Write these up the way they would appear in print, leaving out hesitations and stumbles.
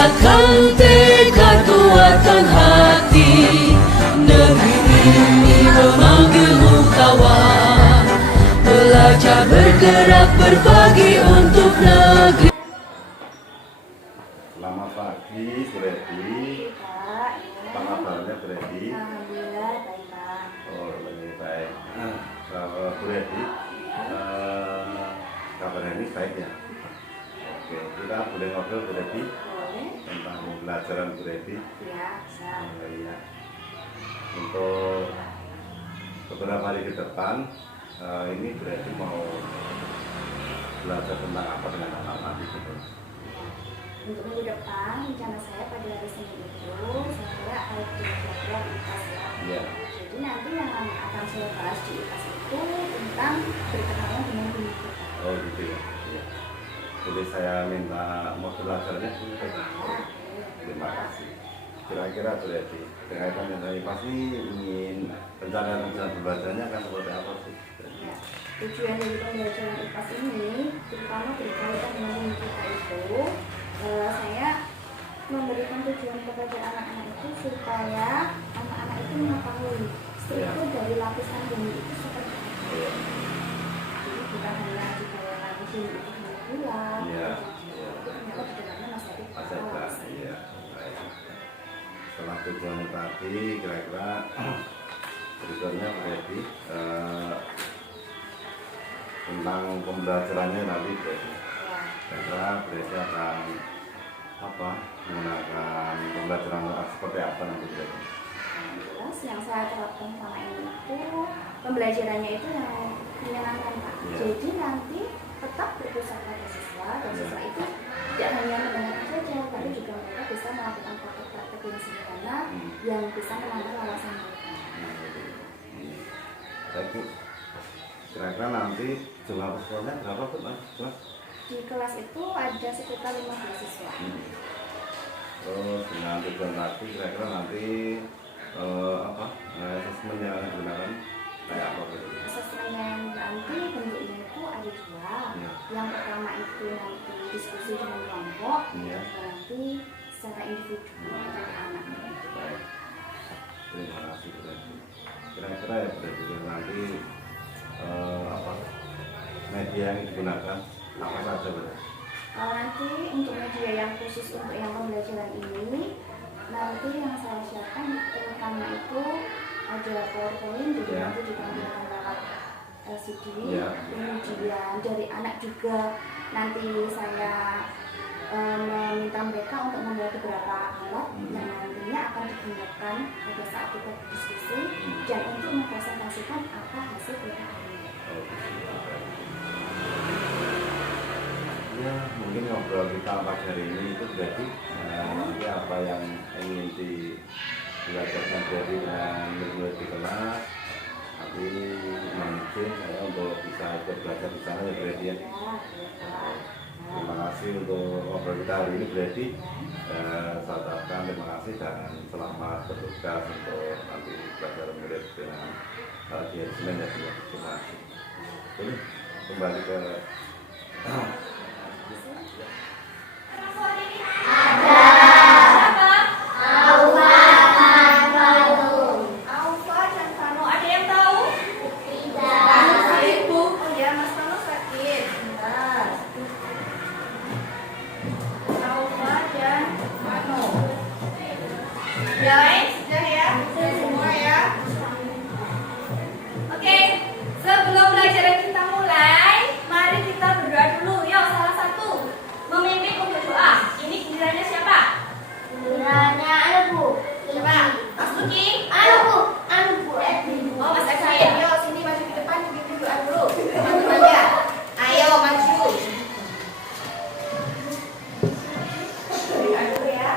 tingkatkan tekad kuatkan hati. Negeri ini memanggilmu kawan, belajar bergerak berbagi untuk negeri. Selamat pagi, Bu Redi. Apa kabarnya, Bu Redi? Alhamdulillah baik, Pak. Oh, lebih baik. Bu Redi, kabarnya ini baik ya? Oke, kita boleh ngobrol, Bu Redi, Boleh? tentang pembelajaran Bu Redi. Ya, bisa. Iya. Untuk beberapa hari ke depan, ini Bu Redi mau belajar tentang apa dengan anak-anak gitu? Untuk minggu depan, rencana saya pada hari Senin itu saya ada belajar IPAS ya. Iya. Jadi nanti yang akan saya bahas di IPAS itu tentang berkenalan dengan bumi kita. Oh gitu ya. Iya. Jadi saya minta mau belajarnya dulu. Terima kasih. Kira-kira Bu Redi, berkaitan dengan IPAS ini ingin rencana belajarnya akan seperti apa sih? Ya. Tujuan dari pembelajaran IPAS ini terutama berkaitan dengan bumi kita itu saya memberikan tujuan kepada anak-anak itu supaya anak-anak itu mengetahui struktur dari lapisan bumi itu seperti apa. Iya. Jadi bukan hanya di bayangan bumi itu hanya bulan, Iya. itu ternyata di dalamnya masih ada Ada galaksi. iya. Baik. Setelah tujuannya tadi, kira-kira berikutnya Bu Redi, tentang pembelajarannya nanti Bu Redi. Kira-kira Bu Redi akan menggunakan pembelajaran seperti apa nanti Bu Redi? Jelas yang saya terapkan selama ini itu pembelajarannya itu yang menyenangkan, Pak. Iya. Jadi nanti tetap berpusat pada siswa dan siswa itu tidak hanya mendengarkan saja, tapi juga mereka bisa melakukan praktek-praktek yang sederhana yang bisa menambah wawasan mereka. Baik Bu, kira-kira nanti jumlah siswanya berapa Bu? Mas? Di kelas itu ada sekitar 15 siswa. Terus dengan tujuan tadi, kira-kira nanti asesmen yang akan digunakan kayak apa gitu? Asesmen yang nanti bentuknya itu ada dua. Iya. Yang pertama itu nanti diskusi dengan kelompok, Iya. dan nanti secara individu dari anak. Baik, terima kasih Bu Redi. Kira-kira ya Bu Redi, nanti media yang digunakan apa saja Bu Redi? Kalau nanti untuk media yang khusus untuk yang pembelajaran ini, nanti yang saya siapkan terutama itu ada PowerPoint, jadi Ya. nanti ditampilkan lewat LCD. Ya. Kemudian dari anak juga nanti saya meminta mereka untuk membawa beberapa alat yang nantinya akan digunakan pada saat kita berdiskusi dan untuk mempresentasikan apa hasil PKN. Oh, ya, mungkin ngobrol kita pagi hari ini itu berarti nanti apa yang ingin dibelajarkan dari dengan murid di kelas, nanti mungkin saya untuk bisa ikut belajar di sana ya berarti ya. Terima kasih untuk ngobrol kita hari ini berarti. Saya ucapkan terima kasih dan selamat bertugas untuk nanti belajar murid dengan di hari Senin ya. Terima kasih. Ini kembali ke Sudah ya, semua ya. Oke, sebelum pelajaran kita mulai, mari kita berdoa dulu. Yuk, salah satu memimpin untuk doa. Ini gilirannya siapa? Gilirannya Bu. Siapa? Mas Luki? Bu. Oh, Mas Edwin. Yuk, sini maju ke depan, bikin doa dulu. Teman-temannya. Ayo, maju. Doa dulu ya.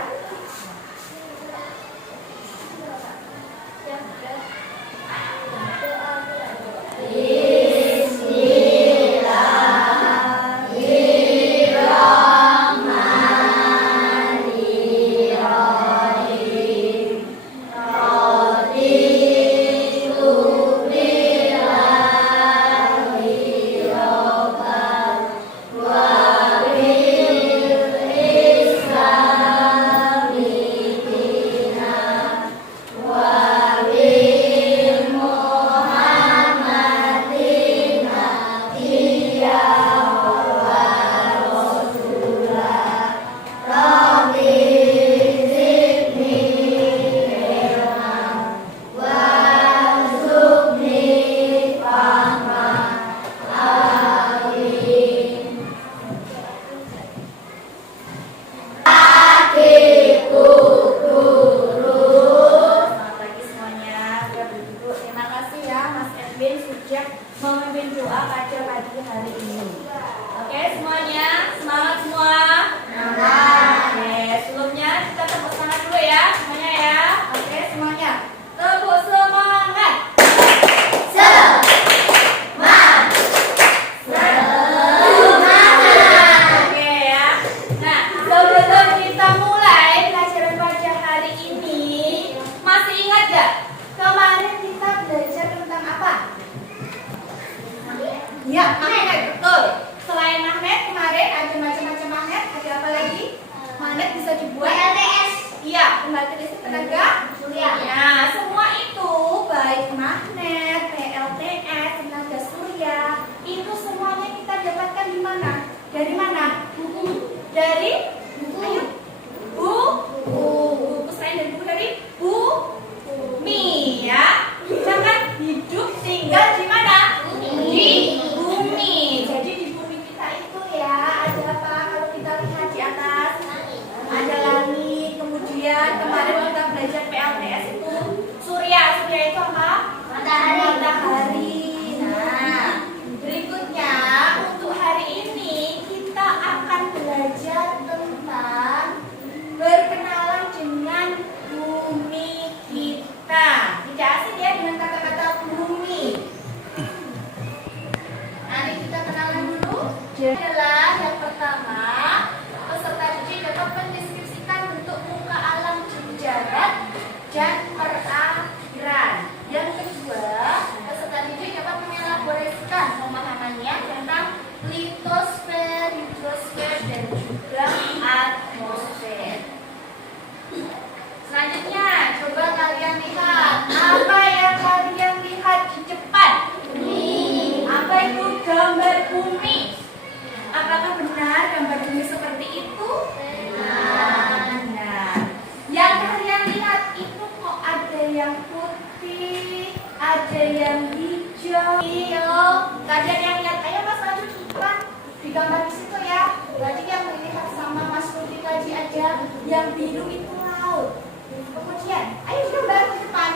Yang biru itu laut. Kemudian, ayo gambar ke depan.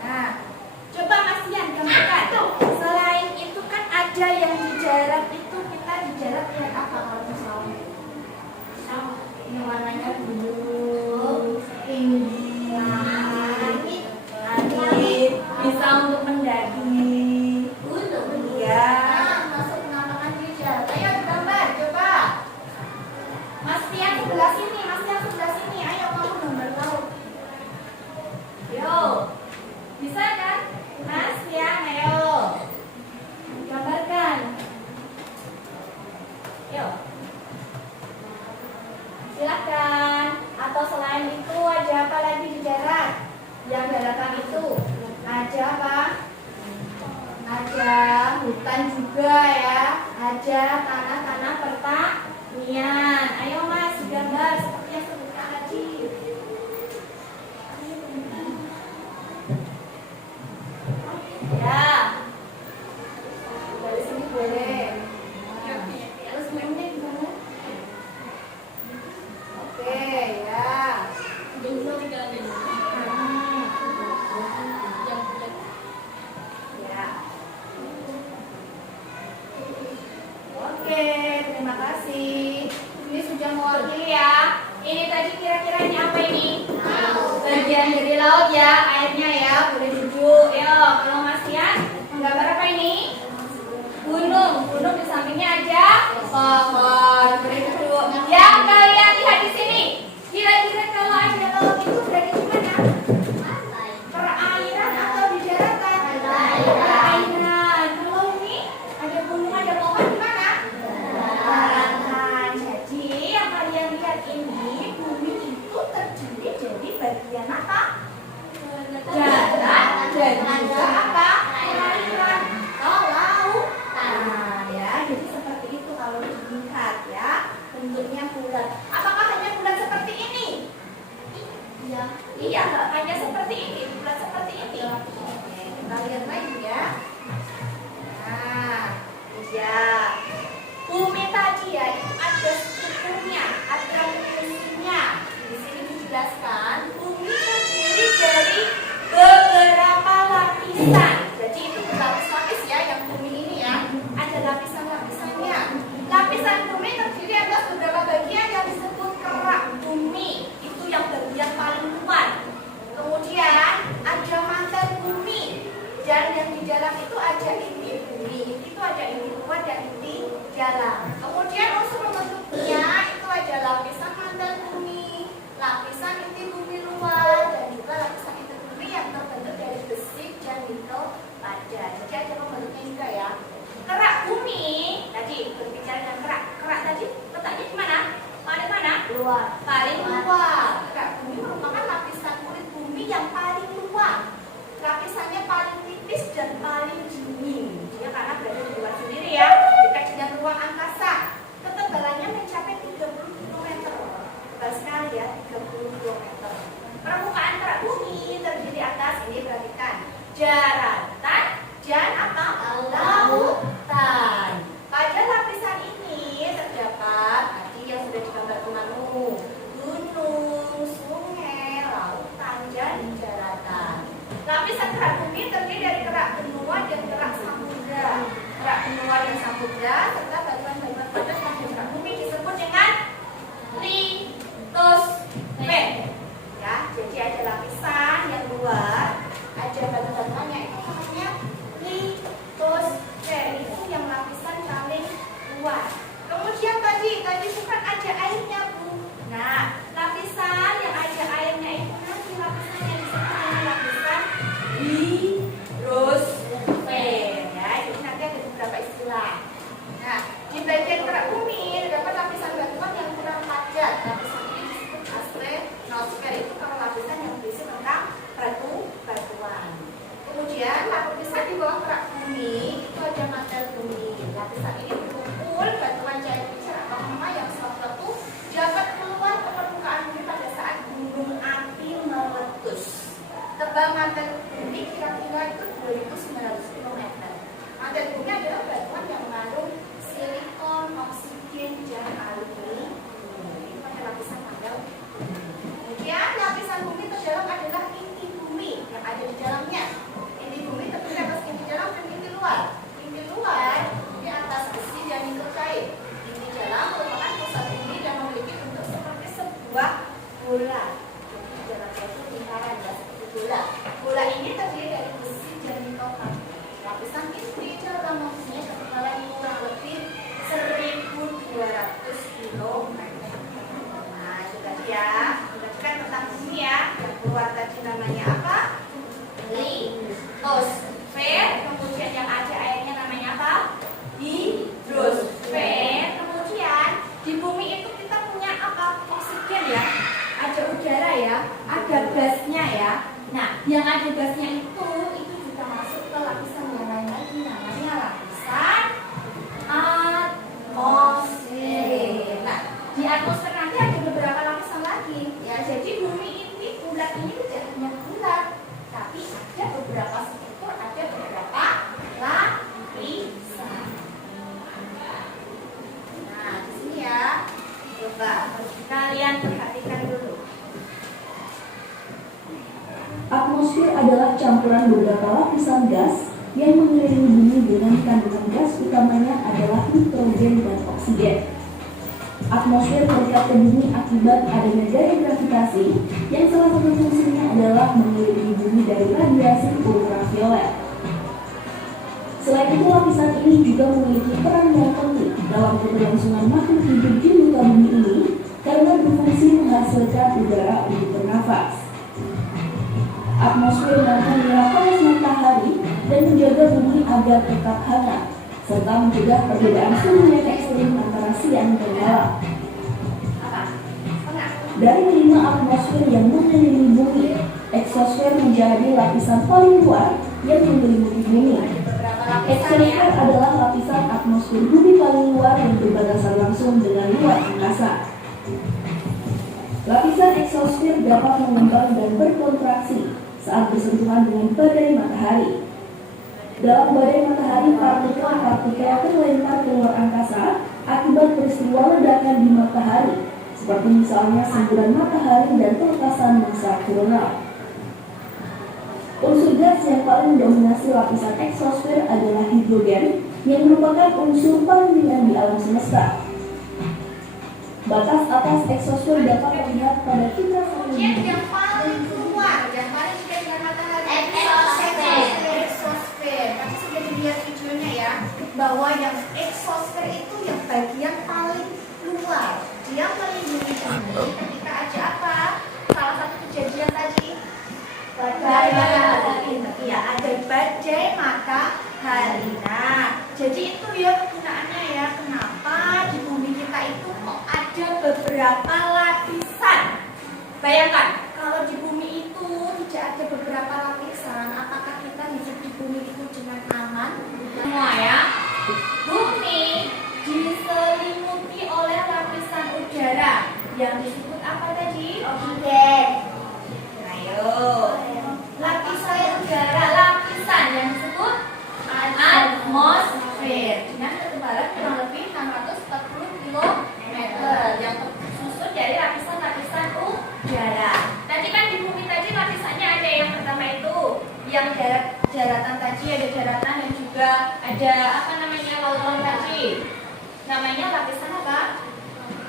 Nah, coba Mas Ian gambarkan. Selain itu kan ada yang di darat itu, kita di darat lihat apa kalau misalnya? Yang warnanya biru, tinggi, langit, bisa untuk mendaki. Iya. Masuk penampakan di darat. Ayo gambar, coba. Mas Tian sebelah sini, Mas Tian sebelah sini. Ayo kamu gambar laut. Yo, bisa kan? Mas Tian, ayo gambarkan. Yuk. Silakan. Atau selain itu ada apa lagi di darat? Yang daratan itu ada apa? Ada hutan juga ya. Ada tanah-tanah pertanian. Ayo Mas, gambar seperti yang sebutkan tadi. Ya. Dari sini boleh. Terus mainnya gimana? Oke, ya. Ya. Oke, terima kasih. Ini sudah mewakili ya. Ini tadi kira-kira ini apa ini? Bagian dari laut ya, airnya ya. Boleh duduk. Yo, kalau Mas Ian, menggambar apa ini? Gunung. Gunung di sampingnya ada pohon. Boleh duduk. Yang kalian lihat di sini, kira-kira kalau ada laut itu berada di mana? Perairan atau di daratan? Perairan. Kalau ini ada gunung, ada pohon di mana? Daratan. Jadi yang kalian lihat ini, bumi itu terdiri dari bagian apa? Darat dan juga apa? Perairan. Oh, laut. Nah, ya, jadi seperti itu kalau dilihat ya, bentuknya bulat. Apakah hanya bulat seperti ini? Iya. Iya, nggak hanya seperti ini, bulat seperti ini. Oke, kita lihat lagi ya. Nah, ya. Bumi tadi ya, itu ada strukturnya, ada fungsinya. Di sini dijelaskan, bumi terdiri dari beberapa lapisan. Jadi itu berlapis-lapis ya, yang bumi ini ya. Ada lapisan-lapisannya. Lapisan bumi terdiri atas beberapa bagian yang disebut kerak bumi. Itu yang bagian paling luar. Kemudian ada mantel bumi. Dan yang di dalam itu ada inti bumi. Itu ada inti luar dan inti dalam. Kemudian unsur pembentuknya itu ada lapisan mantel bumi, lapisan inti bumi luar, dan juga lapisan inti bumi yang terbentuk dari besi dan nikel padat. Jadi ada pembentuknya juga ya. Kerak bumi tadi berbicara dengan kerak. Kerak tadi letaknya di mana? Paling mana? Luar. Paling luar. Kerak bumi merupakan lapisan kulit bumi yang paling luar. Lapisannya paling tipis dan paling dingin. Dia karena berada di luar sendiri ya, dekat dengan ruang angkasa. Ketebalannya mencapai 30 km. Tebal sekali ya, 30 km. Permukaan kerak bumi terdiri atas, ini perhatikan, daratan dan apa? Lautan. Pada lapisan ini terdapat tadi yang sudah digambar temanmu, gunung, sungai, lautan, dan daratan. Lapisan kerak bumi terdiri dari kerak benua dan kerak samudra. Kerak benua dan samudra serta batuan-batuan padat yang di kerak bumi disebut dengan litosfer. Ya, jadi ada lapisan yang luar, ada batu-batuannya itu namanya litosfer. Itu yang lapisan paling luar. Kemudian tadi bukan ada airnya Bu. Nah, lapisan yang ada airnya itu nanti lapisan yang disebut dengan lapisan hidrosfer. Ya, jadi nanti ada beberapa istilah. Nah, di bagian kerak bumi terdapat lapisan batuan yang kurang padat. Lapisan ini disebut astenosfer. Itu kalau lapisan yang berisi tentang batuan. Kemudian lapisan di bawah kerak bumi itu ada mantel bumi. Lapisan ini berkumpul batuan cair kecil atau magma yang sewaktu-waktu dapat keluar ke permukaan bumi pada saat gunung api meletus. Tebal mantel bumi kira-kira itu 2.900 km. Mantel bumi adalah batuan yang mengandung silikon, oksigen, dan aluminium. Ini pada lapisan mantel bumi. sebuah bola. Jadi dalam suatu lingkaran ya, seperti bola. Bola ini terdiri dari besi dan nikotin. Lapisan inti dalam maksudnya ketebalan kurang lebih 1.200 km. Nah, itu tadi ya. Sudah kan tentang bumi ya. Yang keluar tadi namanya apa? Litosfer. Kemudian yang ada airnya namanya apa? Hidrosfer. Kemudian di bumi itu kita punya apa? Oksigen ya. Ada udara ya. Ada gasnya ya. Nah, yang ada gasnya itu juga masuk ke lapisan yang lain lagi. Namanya lapisan atmosfer. Nah, di atmosfer nanti ada beberapa lapisan lagi ya. Jadi bumi ini bulat ini tidak hanya bulat, tapi ada beberapa struktur, ada beberapa lapisan. Nah, di sini ya. Coba kalian perhatikan dulu. Atmosfer adalah campuran beberapa lapisan gas yang mengelilingi bumi dengan kandungan gas utamanya adalah nitrogen dan oksigen. Atmosfer melekat ke bumi akibat adanya gaya gravitasi yang salah satu fungsinya adalah mengelilingi bumi dari radiasi ultraviolet. Selain itu, lapisan ini juga memiliki peran yang penting dalam keberlangsungan makhluk hidup di muka bumi ini karena berfungsi menghasilkan udara untuk bernafas. Atmosfer mampu menyerap panas matahari dan menjaga bumi agar tetap hangat, serta mencegah perbedaan suhu yang ekstrim antara siang dan malam. Dari 5 atmosfer yang mengelilingi bumi, eksosfer menjadi lapisan paling luar yang mengelilingi bumi. Eksosfer adalah lapisan atmosfer bumi paling luar yang berbatasan langsung dengan luar angkasa. Lapisan eksosfer dapat mengembang dan berkontraksi saat bersentuhan dengan badai matahari. Dalam badai matahari, partikel-partikel terlempar ke luar angkasa akibat peristiwa ledakan di matahari, seperti misalnya semburan matahari dan peletasan massa koronal. Unsur gas yang paling mendominasi lapisan eksosfer adalah hidrogen, yang merupakan unsur paling ringan di alam semesta. Batas atas eksosfer dapat terlihat pada citra satelit. Yang paling keluar, yang paling dekat dengan matahari, eksosfer. Tadi sudah dilihat videonya ya, bahwa yang eksosfer itu yang bagian paling luar. Dia melindungi bumi ketika ada apa? Salah satu kejadian tadi, badai matahari. Ya, ada badai matahari. Nah, jadi itu ya kegunaannya ya. Kenapa di bumi kita itu kok ada beberapa lapisan? Bayangkan, kalau di bumi itu tidak ada beberapa lapisan, apakah kita hidup di bumi itu dengan aman? Semua ya. Bumi diselimuti oleh lapisan udara yang disebut apa tadi? Oksigen. Ayo. Lapisan udara, lapisan yang disebut atmosfer dengan ketebalan kurang lebih 640 km yang tersusun dari lapisan-lapisan udara. Tadi kan di bumi tadi lapisannya ada yang pertama itu, yang daratan tadi ada daratan dan juga ada apa namanya laut-laut tadi. Namanya lapisan apa?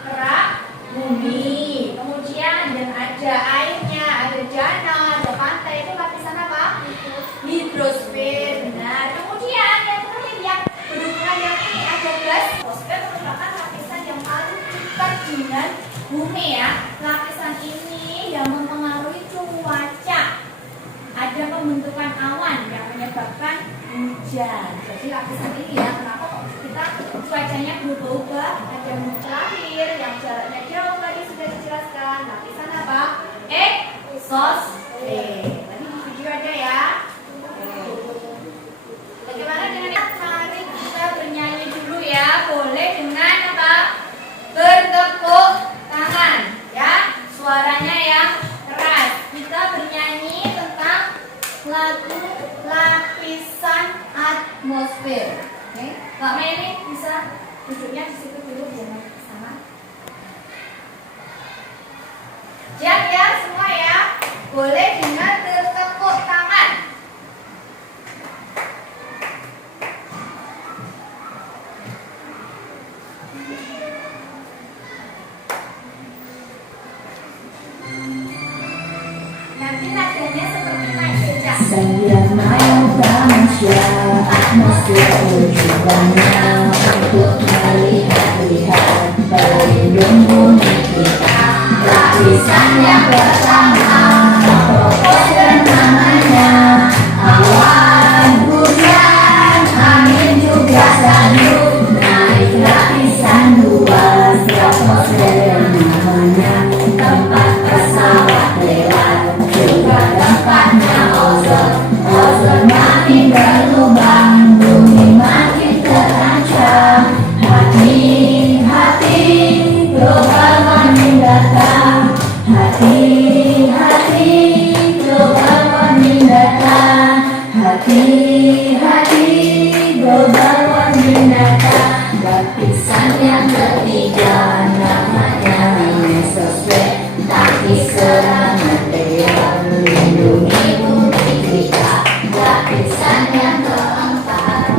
Kerak bumi. Kemudian dan ada airnya, ada danau, ada pantai, itu lapisan apa? Hidrosfer. Benar. Kemudian yang terakhir yang berhubungan yang ini ada gas. Hidrosfer merupakan lapisan yang paling dekat dengan bumi ya. Lapisan ini yang mempengaruhi cuaca. Ada pembentukan awan yang menyebabkan hujan. Jadi lapisan ini ya, kenapa kok kita cuacanya berubah-ubah? Ada lahir yang jaraknya jauh tadi sudah dijelaskan. Lapisan apa? Eksosfer. Tadi di video ada ya. Bagaimana dengan mari kita bernyanyi dulu ya. Boleh dengan apa? Bertepuk tangan ya. Suaranya yang keras. Kita bernyanyi tentang lagu lapisan atmosfer. Oke, Mbak Meli bisa duduknya di situ dulu, jangan ke sana. Siap ya semua ya. Boleh dengan bertepuk tangan. Nanti nadanya seperti naik becak. Sambil main tamasya, atmosfer ujungnya untuk melihat-lihat pelindung bumi kita. Lapisan yang pertama, proposer namanya, awan, hujan, angin juga salju. Naik lapisan dua, stratosfer namanya, tempat pesawat lewat, juga tempatnya ozon. Ozon makin berlubang, bumi makin terancam. Hati-hati, global warming datang. Hati-hati, global warming datang. Hati-hati, global warming datang. Lapisan yang ketiga namanya mesosfer, tapi serang material melindungi bumi kita. Lapisan yang keempat.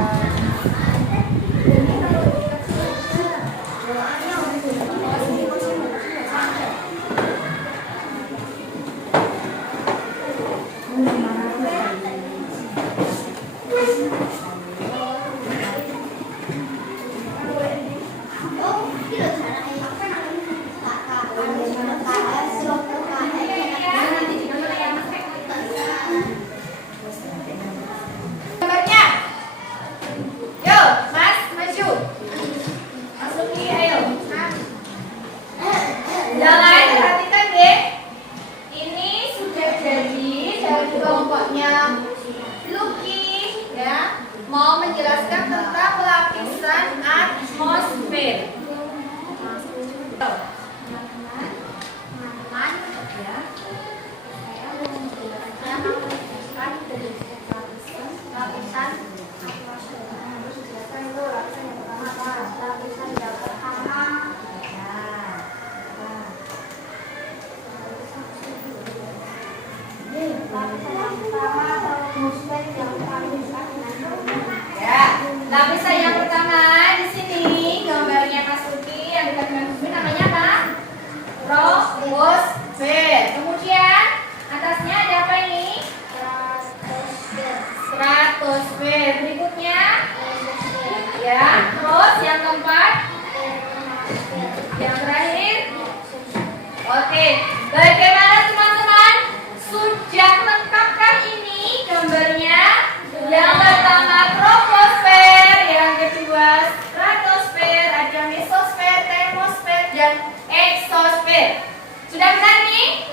Gambarnya. Yo, Mas, maju. Masuki, ayo. Jangan perhatikan deh. Ini sudah jadi dari kelompoknya Lucky ya. Mau menjelaskan tentang lapisan atmosfer. Teman-teman, ya. Saya mau menjelaskan dari lapisan atmosfer. Harus dijelaskan dulu lapisan yang pertama apa? Lapisan yang pertama. Lapisan yang pertama atmosfer yang paling dekat dengan bumi. Ya, lapisan yang pertama di sini gambarnya Masuki yang dekat dengan bumi namanya apa? Troposfer. Kemudian atasnya ada apa ini? Stratosfer. Berikutnya, ya. Terus yang keempat, yang terakhir. Oke, bagaimana teman-teman? Sudah lengkapkah ini gambarnya? Yang pertama troposfer, yang kedua stratosfer, ada mesosfer, termosfer, dan eksosfer. Sudah benar nih?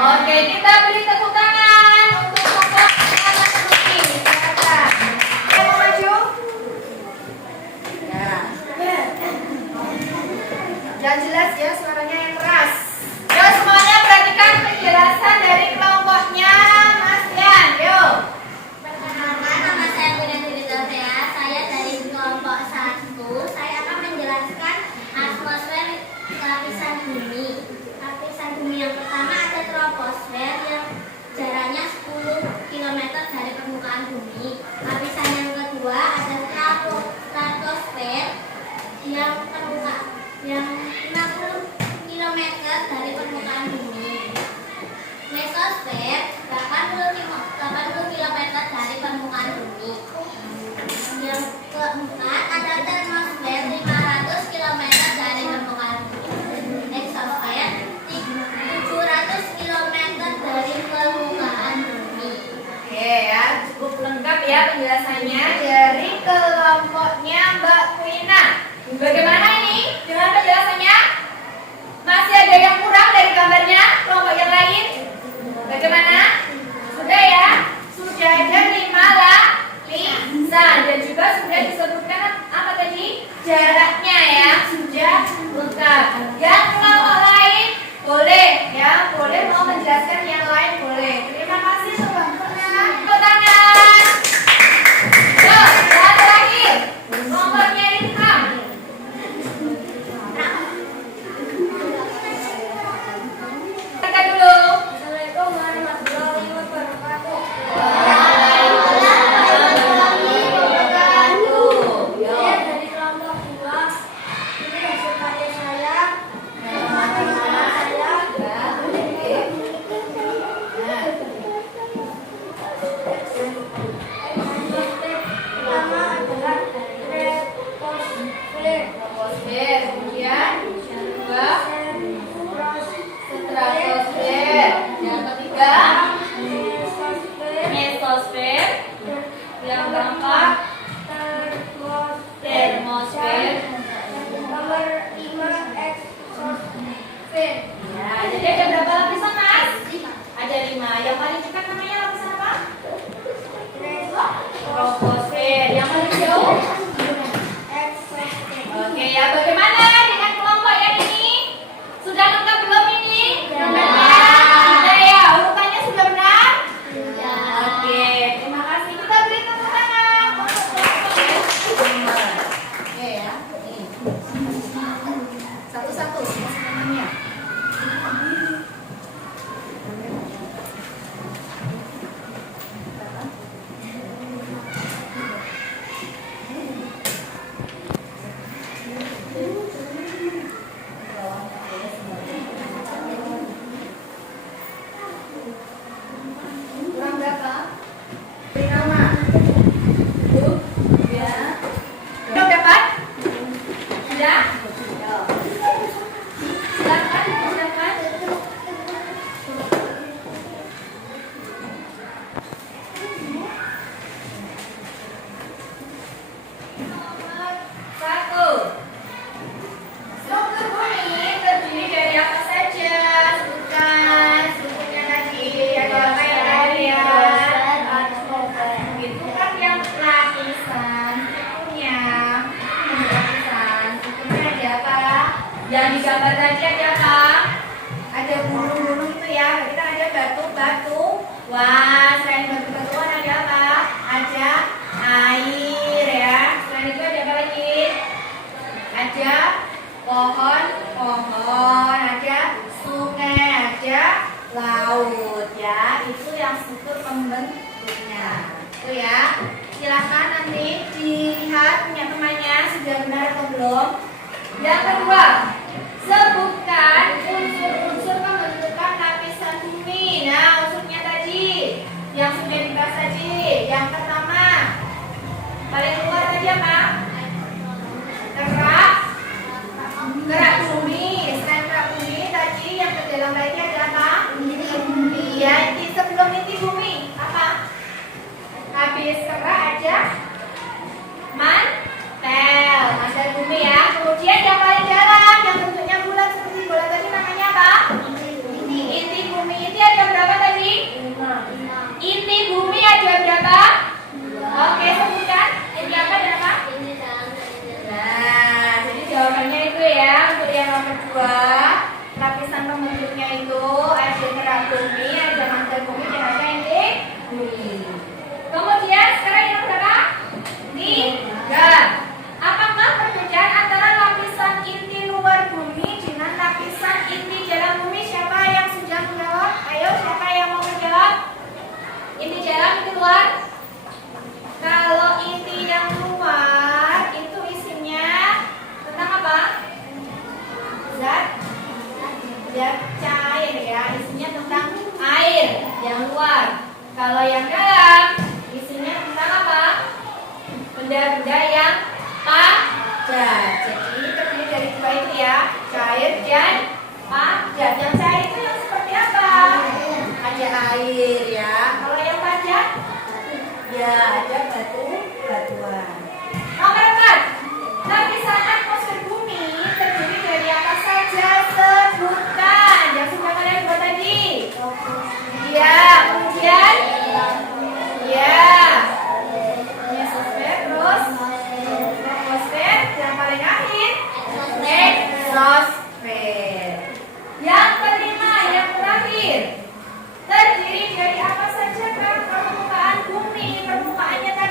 Oke, kita beri tepuk tangan untuk kelompok anak Lucky. Silakan. Saya mau maju. Ya. Yang jelas ya, suaranya yang keras. Yo semuanya perhatikan penjelasan dari kelompoknya Mas Yan. Yo. Perkenalkan, nama saya Bunda Dwi Dovea. Saya dari kelompok 1. Saya akan menjelaskan atmosfer lapisan bumi. Lapisan bumi yang pertama ada troposfer yang jaraknya 10 km dari permukaan bumi. Lapisan yang kedua ada stratosfer yang 50 km dari permukaan bumi. Mesosfer 80 km dari permukaan bumi. Yang keempat ada termosfer 500 km dari permukaan bumi. Eksosfer 700 km dari permukaan bumi. Oke ya, cukup lengkap ya penjelasannya dari kelompoknya Mbak Kwina. Bagaimana ini dengan penjelasannya? Masih ada yang kurang dari gambarnya kelompok yang lain? Bagaimana? Sudah ya? Sudah ada 5 lapisan dan juga sudah disebutkan apa tadi? Jaraknya ya, sudah lengkap. Yang kelompok lain boleh ya, boleh mau menjelaskan yang lain boleh. Terima kasih teman-teman. Tepuk tangan. Yo, yang terakhir kelompoknya Ilham. Yang ketiga, mesosfer. Yang keempat, termosfer. Nomor 5 exosfer. Ya, jadi ada berapa lapisan, Mas? Ada 5. Yang paling dekat namanya lapisan apa? Troposfer. Yang paling jauh? Exosfer. Oke, ya bagaimana dengan kelompok yang ini? Sudah lengkap belum ini? Sudah ya, urutannya sudah benar? Oke, terima kasih. Kita beri tepuk tangan untuk kelompok yang kedua. Oke ya, nih. Satu-satu semuanya. Kurang berapa? Beri nama. Ya. Sudah dapat? Sudah? Silakan, silakan. Nomor 1. Struktur bumi terdiri dari apa saja? Sebutkan strukturnya tadi. Ada apa yang tadi ya? Itu kan yang lapisan strukturnya. Strukturnya ada apa? Yang digambar tadi ada apa? Ada gunung-gunung itu ya. Berarti kan ada batu-batu. Wah, selain batu-batuan ada apa? Ada air ya. Selain itu ada apa lagi? Ada pohon-pohon, ada sungai, ada laut ya. Itu yang struktur pembentuknya. Itu ya. Silakan nanti dilihat punya temannya sudah benar atau belum. Yang kedua, sebutkan unsur-unsur pembentukan lapisan bumi. Nah, unsurnya tadi yang sudah dibahas tadi. Yang pertama, paling luar tadi apa? Gerak bumi. Selain gerak bumi tadi yang ke dalam lagi ada apa? Inti bumi. Ya, inti sebelum inti bumi apa? Habis gerak ada mantel. Mantel bumi ya. Kemudian yang paling dalam yang bentuknya bulat seperti bola tadi namanya apa? Inti bumi. Inti ada berapa tadi? 5. Inti bumi ada berapa? Oke, sebutkan. Inti apa dan apa? Nah, jadi jawabannya itu ya untuk yang nomor 2. Lapisan pembentuknya itu ada gerak bumi, ada mantel bumi, dan ada inti bumi. Kemudian sekarang yang berapa? 3. Apakah perbedaan antara lapisan inti luar bumi dengan lapisan inti dalam bumi? Siapa yang sudah menjawab? Ayo, siapa yang mau menjawab? Inti dalam, inti luar? Kalau inti yang luar itu isinya tentang apa? Zat cair ya, isinya tentang air yang luar. Kalau yang dalam isinya tentang apa? Benda-benda yang padat. Jadi terdiri dari 2 itu ya, cair dan padat. Yang cair itu yang seperti apa? Ada air ya. Kalau yang padat? Ya, ada batu-batuan. Nomor 4. Lapisan atmosfer bumi terdiri dari apa saja? Sebutkan. Yang sudah kalian buat tadi. Ya, kemudian ya. Mesosfer, terus troposfer, yang paling akhir exosfer. Yang kelima, yang terakhir, terdiri dari apa saja kan permukaan bumi? Permukaannya tadi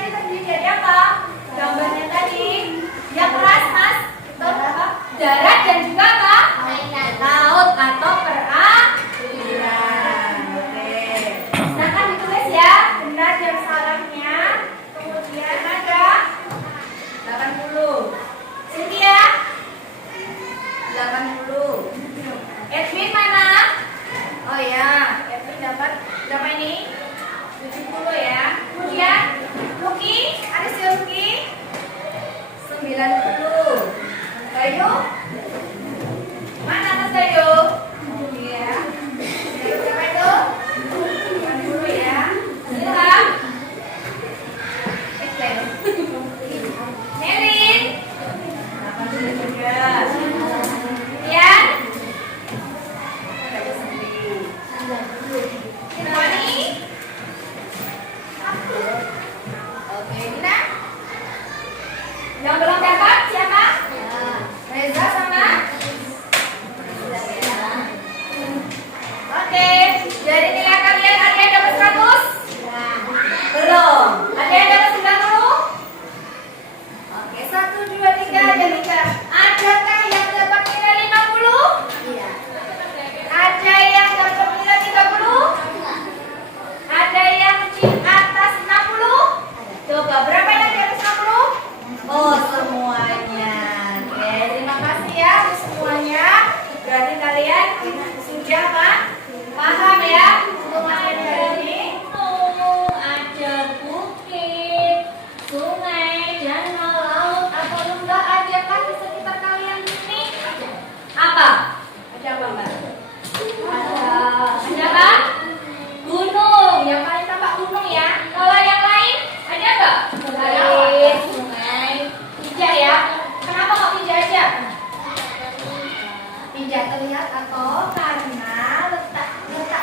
Oke, jadi nilai kalian ada yang dapat 100? Belum. Ada yang dapat 90? Oke, 1, 2, 3, jadikan. Adakah yang dapat nilai 50? Iya. Ada yang dapat nilai 30? Ada yang di atas 60? Coba, berapa yang di atas 60? Oh, semuanya. Oke, terima kasih ya untuk semuanya. Berarti kalian sudah paham ya untuk materi hari ini? Gunung, ada bukit, sungai, danau, laut, atau lembah adakah di sekitar kalian di sini? Apa? Ada apa, Mbak? Ada apa? Gunung. Yang paling tampak gunung ya. Kalau yang lain ada nggak? Lain, sungai, tidak ya. Kenapa kok tidak aja? Tidak terlihat atau karena letak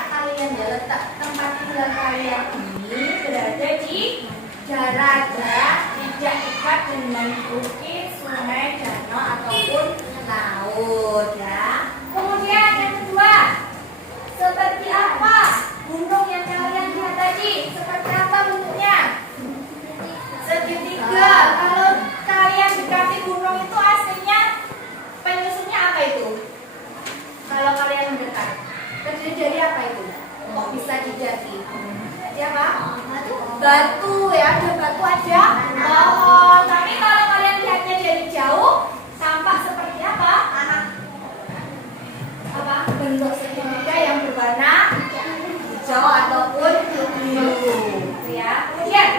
kalian ya, letak tempat tinggal kalian ini berada di jarak tidak dekat dengan bukit, sungai, danau ataupun laut ya. Kemudian yang kedua, seperti apa gunung yang kalian lihat tadi? Seperti apa bentuknya? Segitiga. Kalau kalian dekati gunung itu aslinya penyusunnya apa itu? Kalau kalian mendekat, terdiri dari apa itu? Kok bisa dijadi? Siapa? Batu ya, ada batu aja. Oh, tapi kalau kalian lihatnya dari jauh, tampak seperti apa? Apa? Bentuk segitiga yang berwarna hijau ataupun biru. Ya. Kemudian,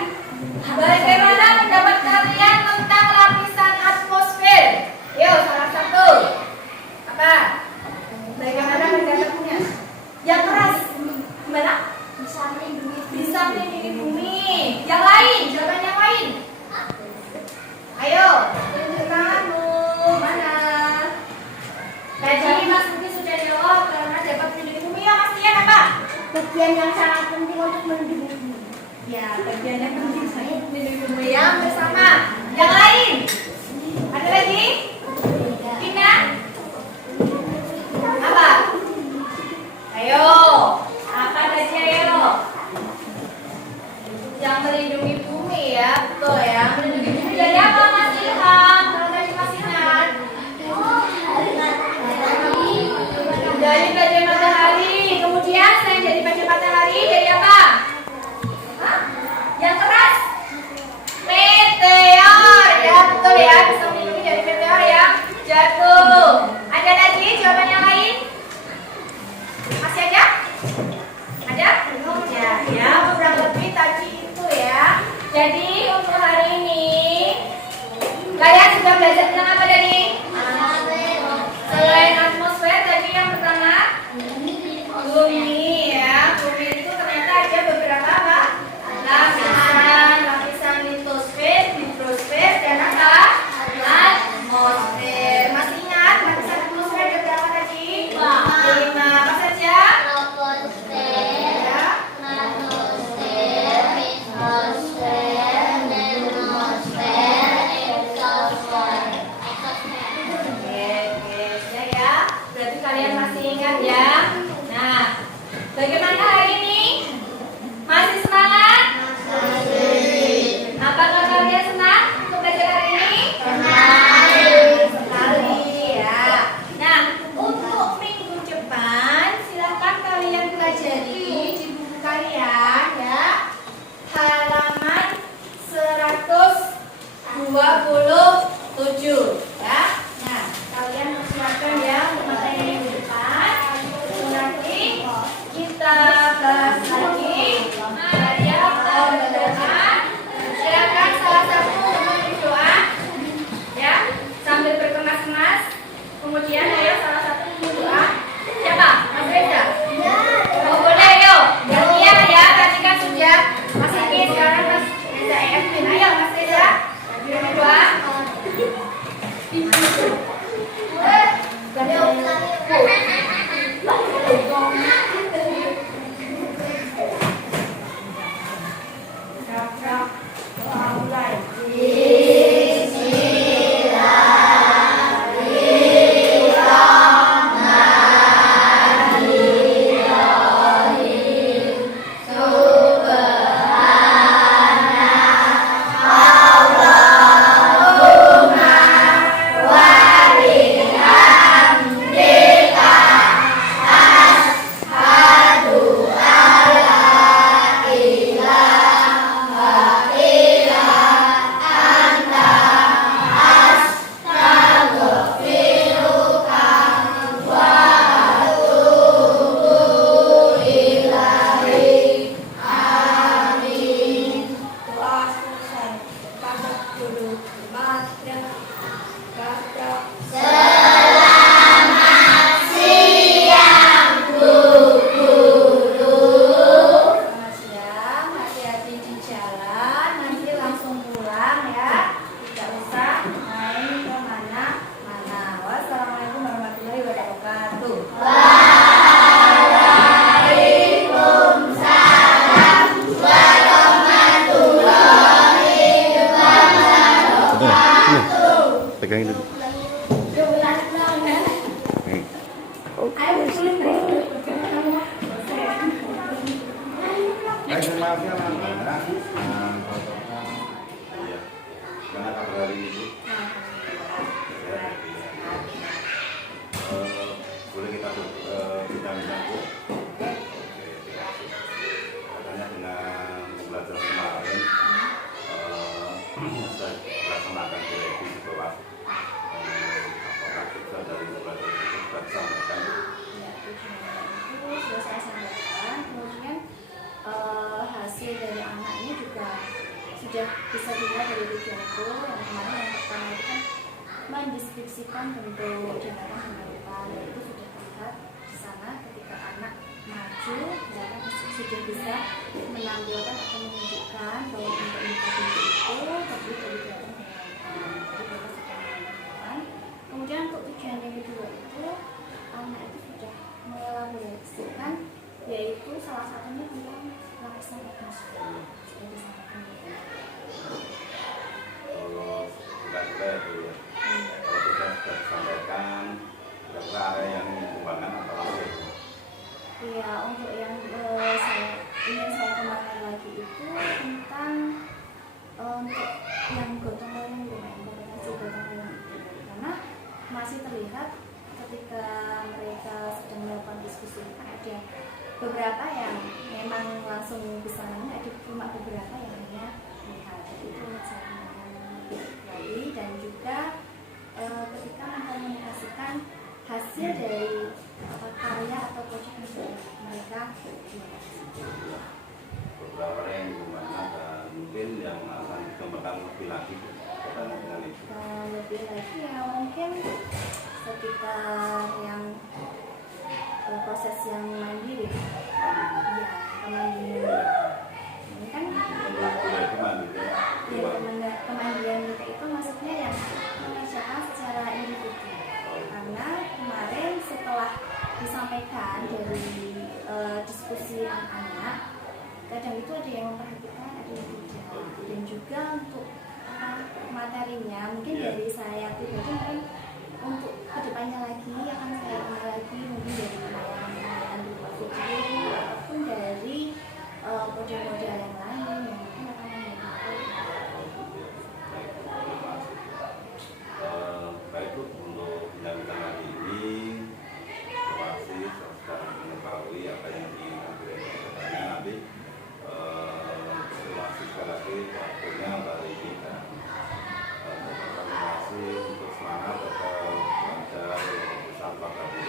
bagaimana pendapat kalian tentang lapisan atmosfer? Yuk, salah satu. Apa? Bagaimana pendapatnya? Yang keras gimana? Bisa melindungi bumi. Yang lain, jawaban yang lain. Ayo, tunjuk tanganmu. Mana? Tadi Mas Budi sudah jawab karena dapat melindungi bumi. Ya, Mas Tian apa? Bagian yang sangat penting untuk melindungi bumi. Ya, bagian yang penting saya melindungi bumi yang bersama. Yang lain? Ada lagi? Tina? Apa? Ayo, apa tadi ayo? Yang melindungi bumi ya, betul ya. Melindungi bumi dari apa Mas Ilham? Kalau tadi Mas ingat? Dari baja matahari. Kemudian selain dari baja matahari, dari apa? Hah? Yang keras? Meteor ya, betul ya. Bisa melindungi dari meteor ya. Jatuh. Ada lagi jawaban yang lain? Masih ada? Ada? Ya, ya, kurang lebih tadi itu ya. Jadi untuk hari ini kalian sudah belajar tentang apa tadi? Selain atmosfer tadi yang pertama bumi ya. Bumi itu ternyata ada beberapa apa? Lapisan litosfer, hidrosfer, dan apa? Atmosfer. Masih ingat lapisan atmosfer ada berapa tadi? 5. Apa saja? Ya. Oke, sudah ya. Berarti kalian masih ingat ya. Nah, terima kasih Amanda. Iya. Karena kabar hari ini Bu. Boleh kita bincang-bincang Bu. Oke, katanya dengan pembelajaran kemarin sudah dilaksanakan di sekolah. Apakah sukses dari pembelajaran itu sudah disampaikan? Ya, tujuannya itu sudah saya sampaikan. Kemudian hasil dari anak ini juga sudah bisa dilihat dari tujuanku. Yang kemarin yang pertama itu kan mendeskripsikan bentuk jembatan hambatan, dan itu sudah terlihat di sana ketika anak maju dan sudah bisa menampilkan atau menunjukkan bahwa bentuk bentuk itu terdiri dari jembatan hambatan. Jadi mereka sudah menampilkan. Kemudian untuk tujuan yang kedua itu anak itu sudah mengelaborasikan, yaitu salah satunya tentang lapisan atmosfer. Sudah disampaikan. Kalau kira-kira itu ya, kalau sudah disampaikan, kira-kira area yang dikembangkan apa lagi? Iya, untuk yang ingin saya kembangkan lagi itu tentang untuk yang gotong royong, implementasi gotong royong itu, karena masih terlihat ketika mereka sedang melakukan diskusi ada beberapa yang memang langsung bisa nanya, ada cuma beberapa yang hanya lihat. Jadi itu saya lagi, dan juga ketika mengkomunikasikan hasil dari karya atau proyek yang sudah mereka buat. Beberapa yang dikembangkan dan mungkin yang akan dikembangkan lebih lagi dengan itu. Lebih lagi ya mungkin ketika yang proses yang mandiri, ya kemandirian. Ini kan ya, kemandirian kita itu maksudnya yang mengerjakan secara individu. Karena kemarin setelah disampaikan dari diskusi anak-anak, kadang itu ada yang memperhatikan, ada yang tidak. Dan juga untuk materinya mungkin dari saya pribadi mungkin untuk kedepannya lagi akan saya kenal lagi, mungkin dari pengalaman berupa video ataupun dari model-model yang lain yang mungkin akan Baik Bu, untuk bincang-bincang hari ini, terima kasih sudah mengetahui apa yang diinginkan nanti. Terima kasih sekali lagi waktunya hari ini. Terima kasih untuk semangat atau belajar bersama kami.